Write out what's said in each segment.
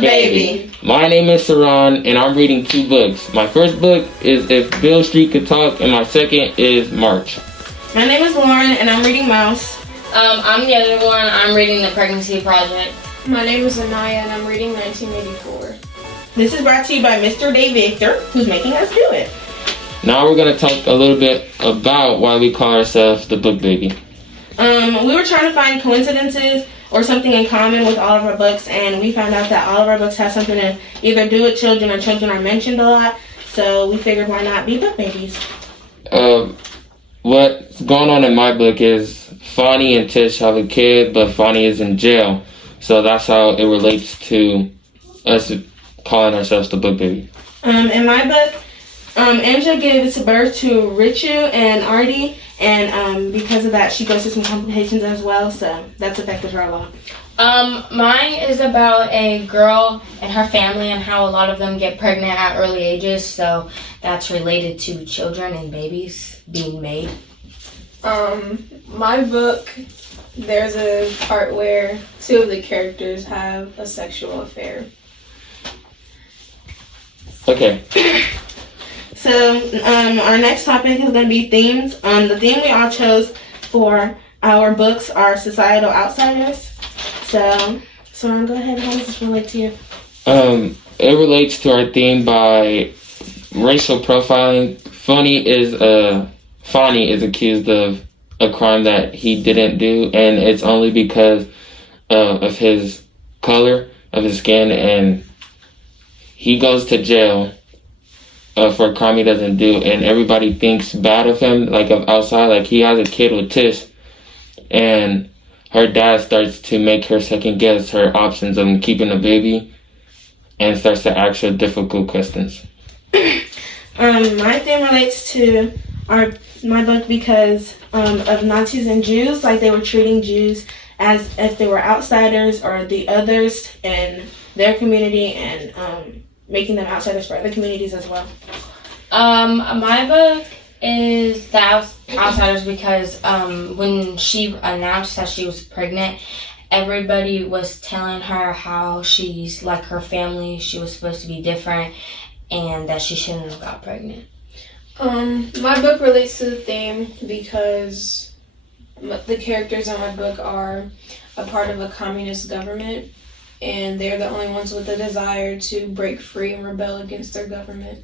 Baby. My name is Saran, and I'm reading 2 books. My first book is If Beale Street Could Talk, and my second is March. My name is Lauren, and I'm reading Mouse. I'm the other one. I'm reading The Pregnancy Project. My name is Anaya, and I'm reading 1984. This is brought to you by Mr. Dave Victor, who's making us do it. Now we're going to talk a little bit about why we call ourselves the Book Baby. We were trying to find coincidences or something in common with all of our books, and we found out that all of our books have something to either do with children, or children are mentioned a lot, so we figured why not be book babies. What's going on in my book is Fonny and Tish have a kid, but Fonny is in jail, so that's how it relates to us calling ourselves the Book Baby. In my book, Angela gives birth to Richu and Artie, and because of that, she goes through some complications as well, so that's affected her a lot. Mine is about a girl and her family and how a lot of them get pregnant at early ages, so that's related to children and babies being made. My book, there's a part where 2 of the characters have a sexual affair. Okay. So, our next topic is going to be themes. The theme we all chose for our books are societal outsiders. So Soren, go ahead. How does this relate to you? It relates to our theme by racial profiling. Fonny is accused of a crime that he didn't do, and it's only because of his color of his skin, and he goes to jail for a crime he doesn't do, and everybody thinks bad of him, like of outside. Like, he has a kid with Tish, and her dad starts to make her second guess her options of keeping a baby, and starts to ask her difficult questions. My theme relates to my book because of Nazis and Jews. Like, they were treating Jews as if they were outsiders or the others in their community, and making them outsiders for other communities as well. My book is the outsiders because when she announced that she was pregnant, everybody was telling her how she's like her family, she was supposed to be different, and that she shouldn't have got pregnant. My book relates to the theme because the characters in my book are a part of a communist government, and they're the only ones with the desire to break free and rebel against their government.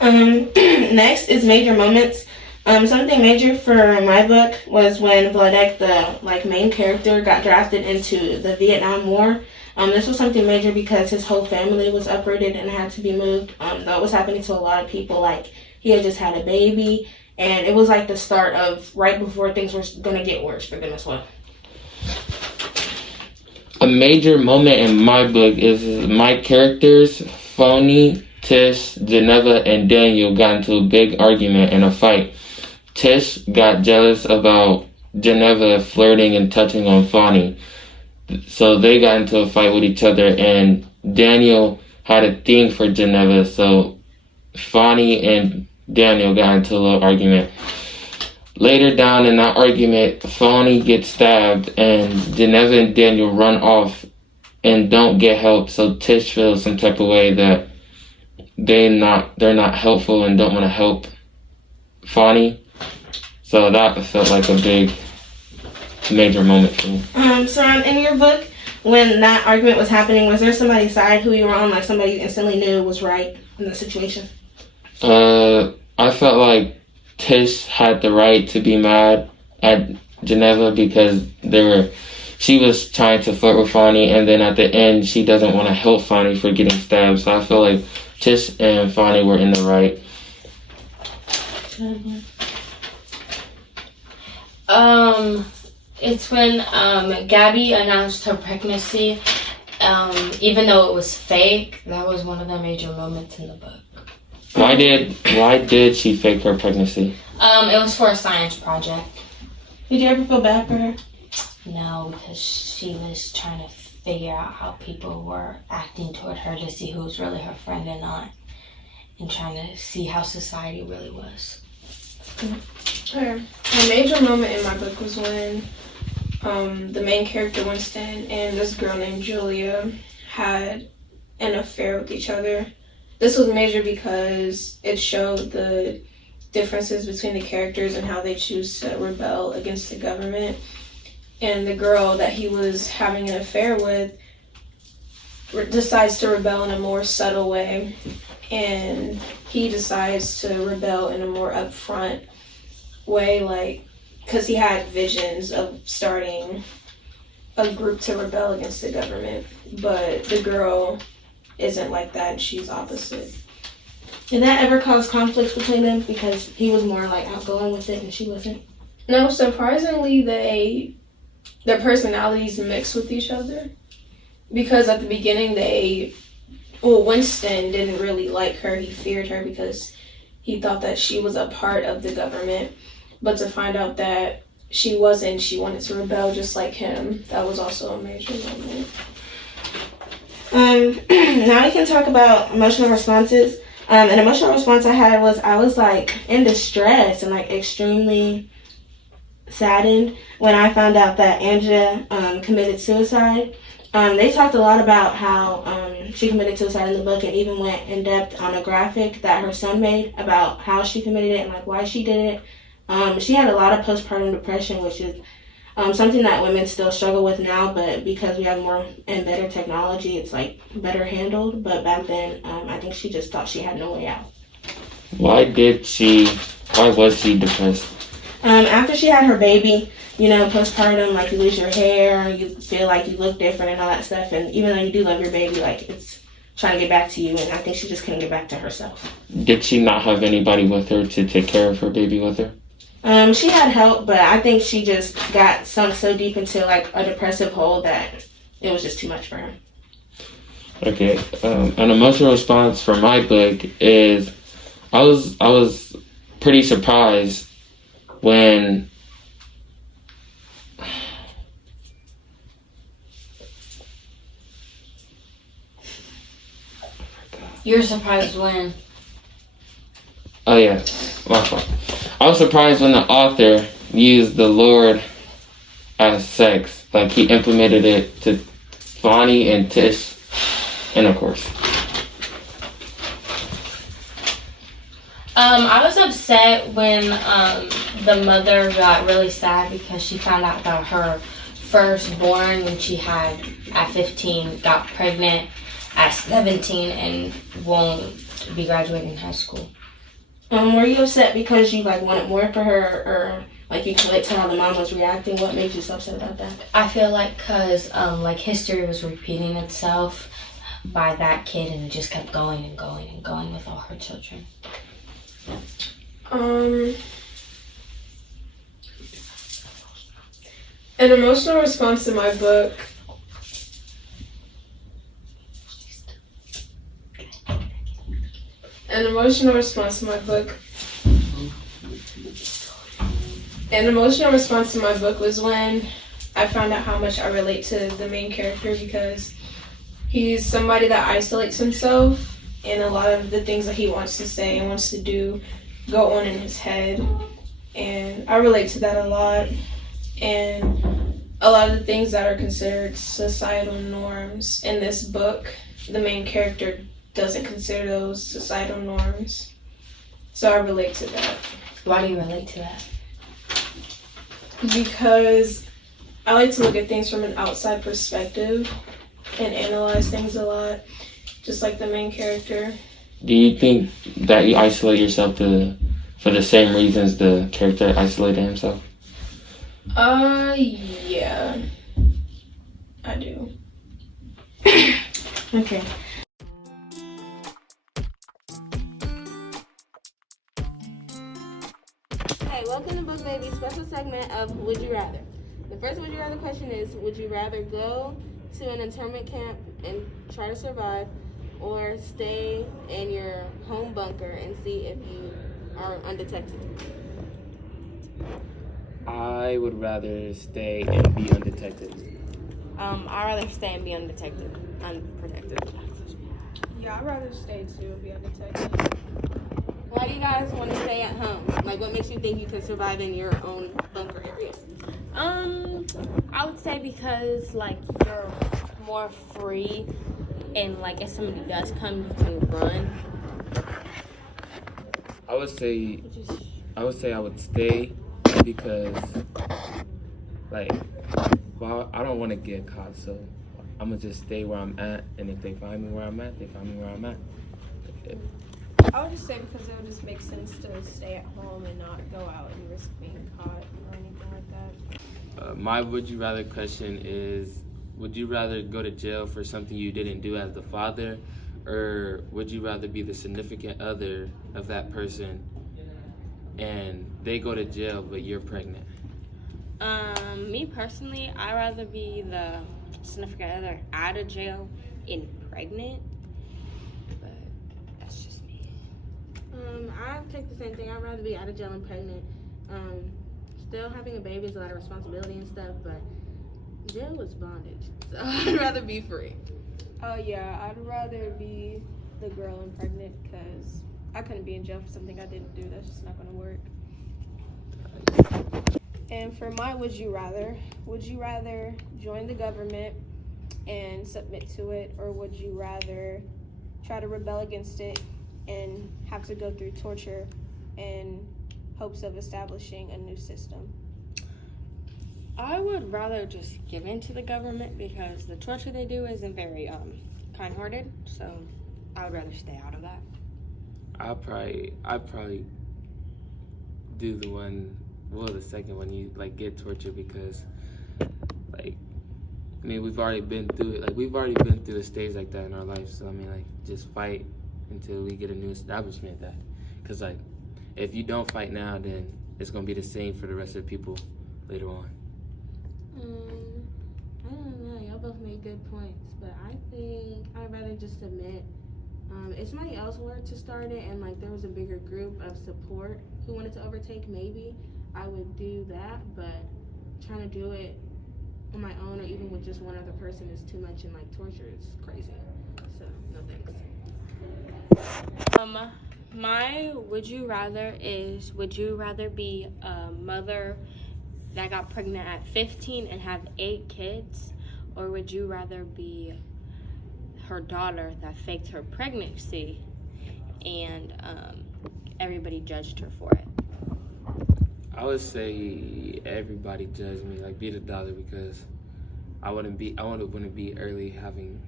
Next is major moments. Something major for my book was when Vladek, the main character, got drafted into the Vietnam War. This was something major because his whole family was uprooted and had to be moved. That was happening to a lot of people. Like, he had just had a baby, and it was like the start of right before things were going to get worse for them as well. A major moment in my book is my characters, Fonny, Tish, Geneva, and Daniel got into a big argument and a fight. Tish got jealous about Geneva flirting and touching on Fonny, so they got into a fight with each other, and Daniel had a thing for Geneva, so Fonny and Daniel got into a little argument. Later down in that argument, Fonny gets stabbed, and Geneva and Daniel run off and don't get help, so Tish feels some type of way that they're not helpful and don't want to help Fonny. So that felt like a big, major moment for me. So in your book, when that argument was happening, was there somebody's side who you were on, like somebody you instantly knew was right in the situation? I felt like Tish had the right to be mad at Geneva because she was trying to flirt with Fonny, and then at the end she doesn't want to help Fonny for getting stabbed. So I feel like Tish and Fonny were in the right. It's when Gabby announced her pregnancy. Even though it was fake, that was one of the major moments in the book. Why did she fake her pregnancy? It was for a science project. Did you ever feel bad for her? No, because she was trying to figure out how people were acting toward her to see who was really her friend and not, and trying to see how society really was. Okay. A major moment in my book was when the main character Winston and this girl named Julia had an affair with each other. This was major because it showed the differences between the characters and how they choose to rebel against the government. And the girl that he was having an affair with decides to rebel in a more subtle way, and he decides to rebel in a more upfront way, like, because he had visions of starting a group to rebel against the government, but the girl isn't like that. She's opposite. Did that ever cause conflicts between them because he was more like outgoing with it and she wasn't? No, surprisingly, their personalities mix with each other, because at the beginning Winston didn't really like her. He feared her because he thought that she was a part of the government, but to find out that she wasn't, she wanted to rebel just like him. That was also a major moment. Now we can talk about emotional responses. An emotional response I had was I was like in distress and like extremely saddened when I found out that Angela committed suicide. They talked a lot about how she committed suicide in the book, and even went in depth on a graphic that her son made about how she committed it and like why she did it. She had a lot of postpartum depression, which is something that women still struggle with now, but because we have more and better technology, it's like better handled. But back then, I think she just thought she had no way out. Why was she depressed? After she had her baby, you know, postpartum, like you lose your hair, you feel like you look different and all that stuff. And even though you do love your baby, like it's trying to get back to you. And I think she just couldn't get back to herself. Did she not have anybody with her to take care of her baby with her? She had help, but I think she just got sunk so deep into like a depressive hole that it was just too much for her. Okay, an emotional response for my book is I was pretty surprised when You're surprised when? Oh yeah, my fault. I was surprised when the author used the Lord as sex. Like he implemented it to Vonnie and Tish intercourse. I was upset when the mother got really sad because she found out that her firstborn, when she had at 15, got pregnant at 17 and won't be graduating high school. Were you upset because you like wanted more for her, or like you could wait till how the mom was reacting? What made you so upset about that? I feel like because like history was repeating itself by that kid, and it just kept going and going and going with all her children. An emotional response to my book. An emotional response to my book was when I found out how much I relate to the main character, because he's somebody that isolates himself, and a lot of the things that he wants to say and wants to do go on in his head, and I relate to that a lot. And a lot of the things that are considered societal norms in this book, the main character doesn't consider those societal norms. So I relate to that. Why do you relate to that? Because I like to look at things from an outside perspective and analyze things a lot, just like the main character. Do you think that you isolate yourself for the same reasons the character isolated himself? Yeah. I do. Okay. Hey, welcome to Book Baby's special segment of Would You Rather. The first Would You Rather question is, would you rather go to an internment camp and try to survive, or stay in your home bunker and see if you are undetected? I would rather stay and be undetected. I'd rather stay and be undetected, unprotected. Yeah, I'd rather stay too and be undetected. Why do you guys want to stay at home? Like, what makes makes you think you can survive in your own bunker area? I would say because like you're more free, and like if somebody does come, you can run. I would say I would stay because, like, well, I don't want to get caught, so I'm gonna just stay where I'm at, and if they find me where I'm at, they find me where I'm at. I would just say because it would just make sense to stay at home and not go out and risk being caught or anything like that. My would you rather question is, would you rather go to jail for something you didn't do as the father, or would you rather be the significant other of that person and they go to jail but you're pregnant? Me personally, I'd rather be the significant other out of jail and pregnant, but that's just me. I'd take the same thing. I'd rather be out of jail and pregnant. Still having a baby is a lot of responsibility and stuff, but jail is bondage. So I'd rather be free. Oh yeah, I'd rather be the girl and pregnant because I couldn't be in jail for something I didn't do. That's just not gonna work. And for my would you rather join the government and submit to it, or would you rather try to rebel against it and have to go through torture in hopes of establishing a new system? I would rather just give in to the government because the torture they do isn't very kind-hearted, so I would rather stay out of that. I'd probably do the second one, you like get tortured, because like, I mean, we've already been through it. Like, we've already been through a stage like that in our life. So I mean, like, just fight until we get a new establishment. That, because like, if you don't fight now, then it's gonna be the same for the rest of the people later on. I don't know. Y'all both made good points, but I think I'd rather just submit. If somebody else were to start it and like there was a bigger group of support who wanted to overtake, maybe I would do that. But trying to do it on my own or even with just one other person is too much, and like torture is crazy. So no thanks. My would you rather is, would you rather be a mother that got pregnant at 15 and have 8 kids, or would you rather be her daughter that faked her pregnancy and everybody judged her for it? I would say everybody judge me, like be the daughter, because I wouldn't want to be early having,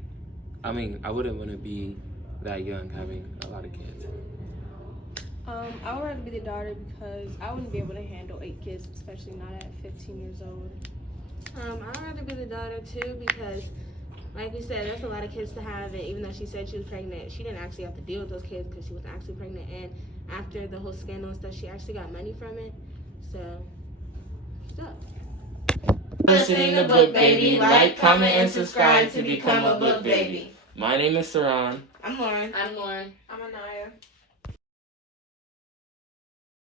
I wouldn't want to be that young having a lot of kids. I would rather be the daughter because I wouldn't be able to handle 8 kids, especially not at 15 years old. I'd rather be the daughter too because, like we said, that's a lot of kids to have, and even though she said she was pregnant, she didn't actually have to deal with those kids because she was actually pregnant, and after the whole scandal and stuff, she actually got money from it. So, Listening to Book Baby. Like, comment, and subscribe to become a Book Baby. My name is Saran. I'm Lauren. I'm Lauren. I'm Anaya.